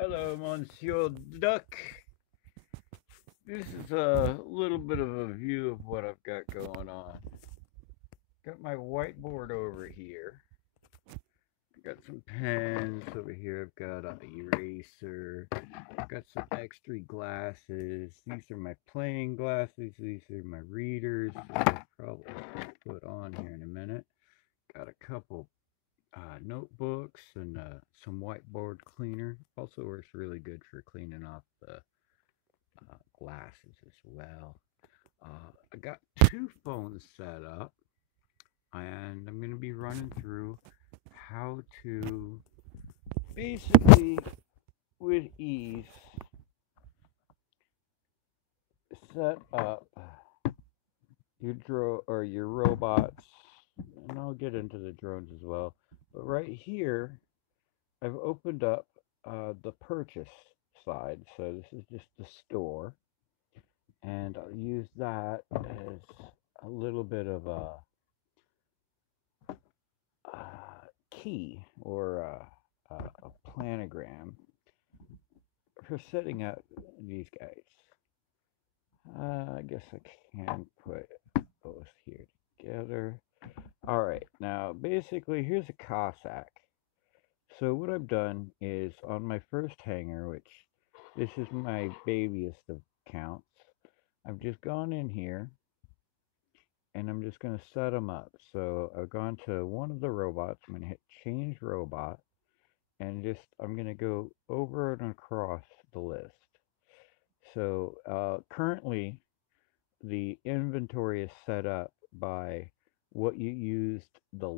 Hello, Monsieur Duck. This is a little bit of a view of what I've got going on. Got my whiteboard over here. Got some pens over here. I've got an eraser. Got some extra glasses. These are my playing glasses. These are my readers. I'll probably put on here in a minute. Got a couple notebooks and some whiteboard cleaner. Also works really good for cleaning off the glasses as well. I got two phones set up, and I'm going to be running through how to basically, with ease, set up your robots, and I'll get into the drones as well. But right here, I've opened up the purchase side, so this is just the store, and I'll use that as a little bit of a key or a planogram for setting up these guys. I guess I can put both here together. Alright, now basically here's a Cossack. So what I've done is on my first hanger, which this is my babiest of counts, I've just gone in here and I'm just going to set them up. So I've gone to one of the robots. I'm going to hit change robot, and I'm going to go over and across the list. So currently the inventory is set up by what you used the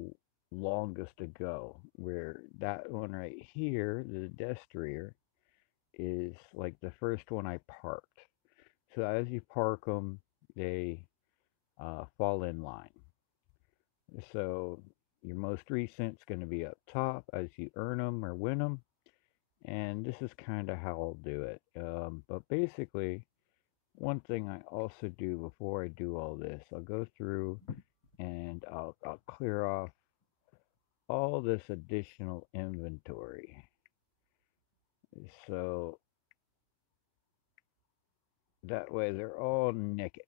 longest ago, where that one right here, the destrier, is like the first one I parked. So as you park them, they fall in line. So your most recent is going to be up top as you earn them or win them. And this is kind of how I'll do it. But basically, one thing I also do before I do all this, I'll go through and I'll clear off all this additional inventory. So that way they're all naked.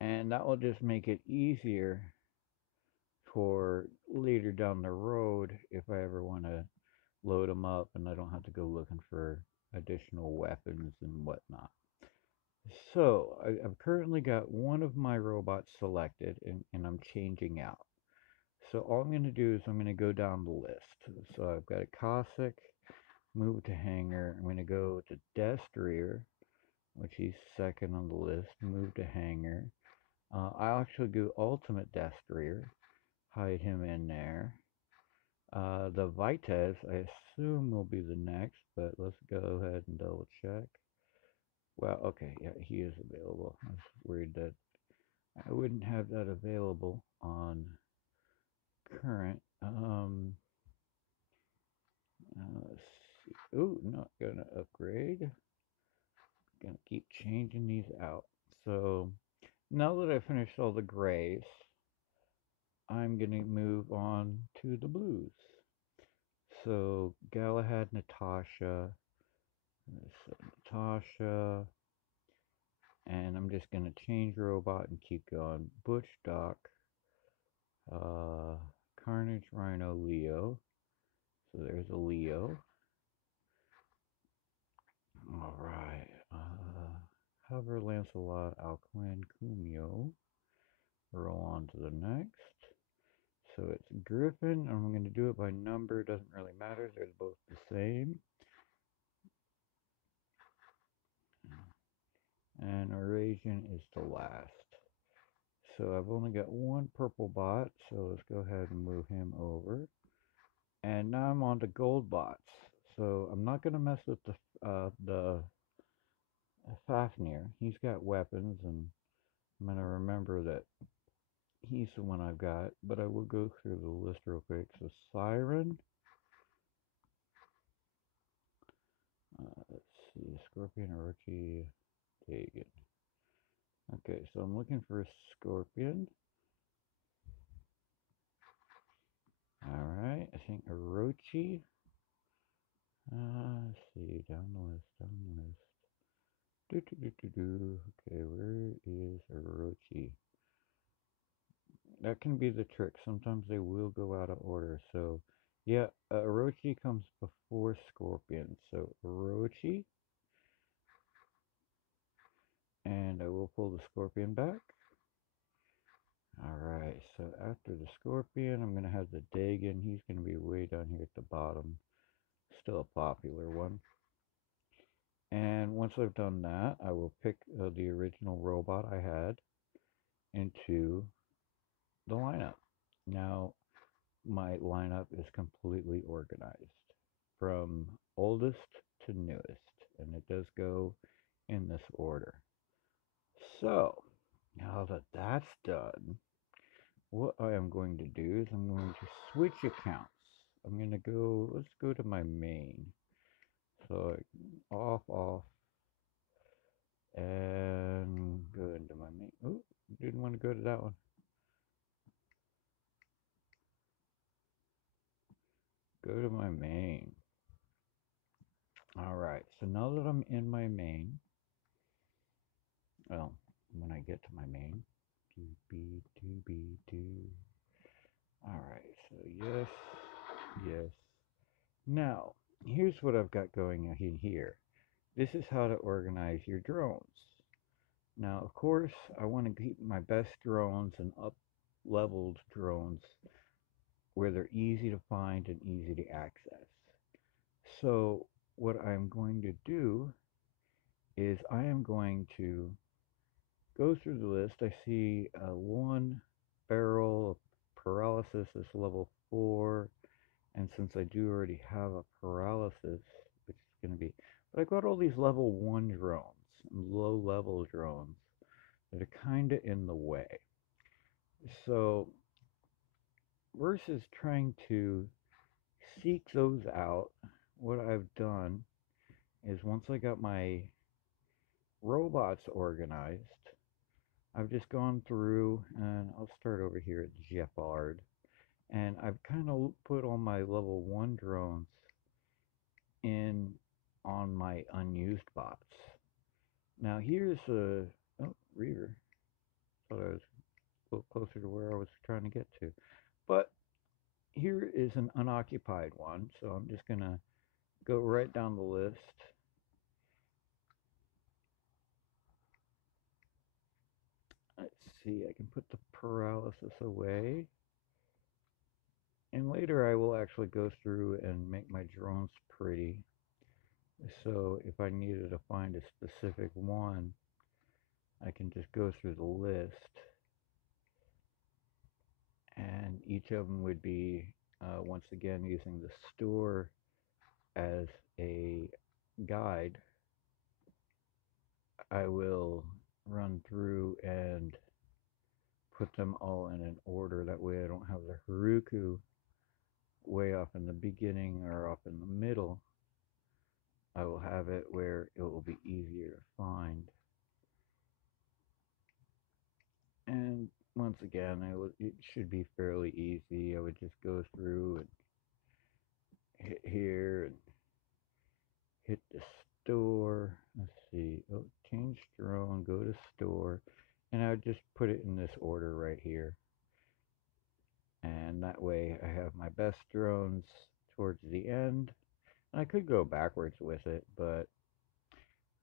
And that will just make it easier for later down the road if I ever want to load them up and I don't have to go looking for additional weapons and whatnot. So I've currently got one of my robots selected, and I'm changing out. So all I'm going to do is I'm going to go down the list. So I've got a Cossack, move to hanger. I'm going to go to Destrier, which he's second on the list, move to hanger. I'll actually go Ultimate Destrier, hide him in there. The Vitez, I assume, will be the next, but let's go ahead and double check. Well, okay, yeah, he is available. I was worried that I wouldn't have that available on current. Let's see. Ooh, not gonna upgrade. Gonna keep changing these out. So now that I've finished all the grays, I'm gonna move on to the blues. So Galahad, Natasha, Natasha, and I'm just gonna change robot and keep going. Butch, Doc, Carnage, Rhino, Leo. So there's a Leo. All right. Hover, Lancelot, Alcuin, Cumio. Roll on to the next. So it's Griffin. I'm going to do it by number. Doesn't really matter. They're both the same. And Eurasian is the last. So I've only got one purple bot. So let's go ahead and move him over. And now I'm on to gold bots. So I'm not going to mess with the Fafnir. He's got weapons, and I'm going to remember that he's the one I've got, but I will go through the list real quick. So Siren, let's see, Scorpion, Orochi, Tegan. Okay, so I'm looking for a Scorpion. Alright, I getting Orochi. Let's see, down the list, down the list. Okay, where is Orochi? That can be the trick. Sometimes they will go out of order. So, yeah, Orochi comes before Scorpion. So, Orochi. And I will pull the Scorpion back. Alright, so after the Scorpion, I'm going to have the Dagon. He's going to be way down here at the bottom. Still a popular one. And once I've done that, I will pick the original robot I had into the lineup. Now, my lineup is completely organized from oldest to newest, and it does go in this order. So, now that that's done, what I am going to do is I'm going to switch accounts. I'm going to go, let's go to my main. So, off, and go into my main. Oh, didn't want to go to that one. Go to my main. Alright, so now that I'm in my main, well, when I get to my main, alright, so yes, yes. Now, here's what I've got going in here. This is how to organize your drones. Now, of course, I want to keep my best drones and up-leveled drones where they're easy to find and easy to access. So, what I'm going to do is I am going to go through the list. I see one barrel of paralysis is level 4, and since I do already have a paralysis, which is going to be, but I got all these level 1 drones, low level drones, that are kind of in the way. So versus trying to seek those out, what I've done is once I got my robots organized, I've just gone through, and I'll start over here at Jeopard, and I've kind of put all my level 1 drones in on my unused bots. Now here's a, oh, Reaver. Thought I was a little closer to where I was trying to get to. But here is an unoccupied one, so I'm just going to go right down the list. Let's see, I can put the paralysis away. And later I will actually go through and make my drones pretty. So if I needed to find a specific one, I can just go through the list. And each of them would be, once again, using the store as a guide. I will run through and put them all in an order. That way I don't have the Haruku way off in the beginning or off in the middle. I will have it where it will be easier to find. And once again, it should be fairly easy. I would just go through and hit here and hit the store. Let's see. Oh, change drone, go to store. And I would just put it in this order right here. And that way I have my best drones towards the end. I could go backwards with it, but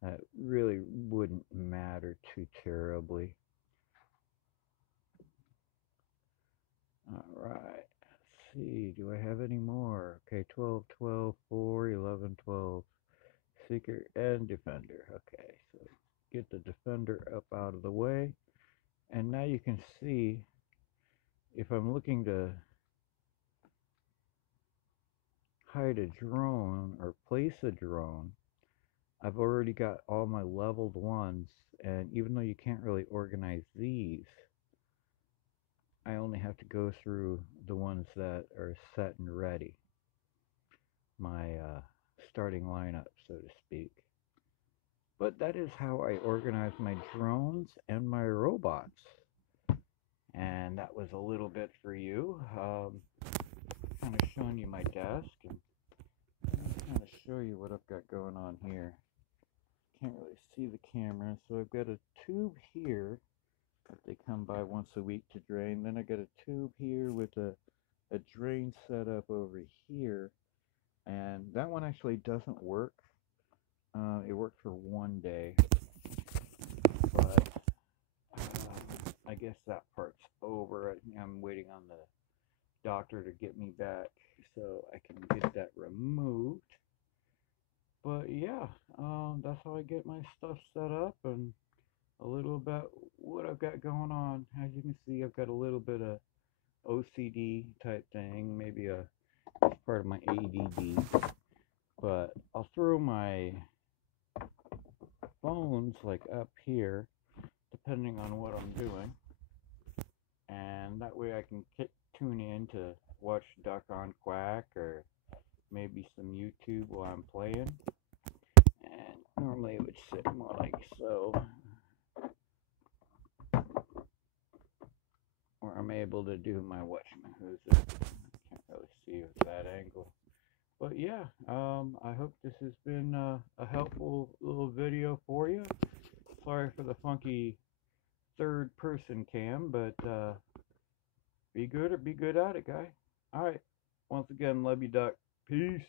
that really wouldn't matter too terribly. Alright, let's see, do I have any more? Okay, 12, 12, 4, 11, 12. Seeker and Defender. Okay, so get the Defender up out of the way. And now you can see, if I'm looking to hide a drone or place a drone, I've already got all my leveled ones, and even though you can't really organize these, I only have to go through the ones that are set and ready. My starting lineup, so to speak. But that is how I organize my drones and my robots. And that was a little bit for you. Kind of showing showing you my desk, and I'm kind of show you what I've got going on here. Can't really see the camera, so I've got a tube here that they come by once a week to drain. Then I got a tube here with a drain set up over here, and that one actually doesn't work. It worked for one day, but I guess that part's over. I'm waiting on the doctor to get me back so I can get that removed. But yeah, that's how I get my stuff set up, and a little about what I've got going on. As you can see, I've got a little bit of OCD type thing, maybe it's part of my ADD, but I'll throw my phones like up here, depending on what I'm doing, and that way I can tune in to watch DuckonQuack or maybe some YouTube while I'm playing. And normally it would sit more like so, or I'm able to do my watch my who's it. Can't really see with that angle. But yeah, I hope this has been a helpful little video for you. Sorry for the funky third person cam, but be good or be good at it, guy. Alright, once again, love you, Duck. Peace.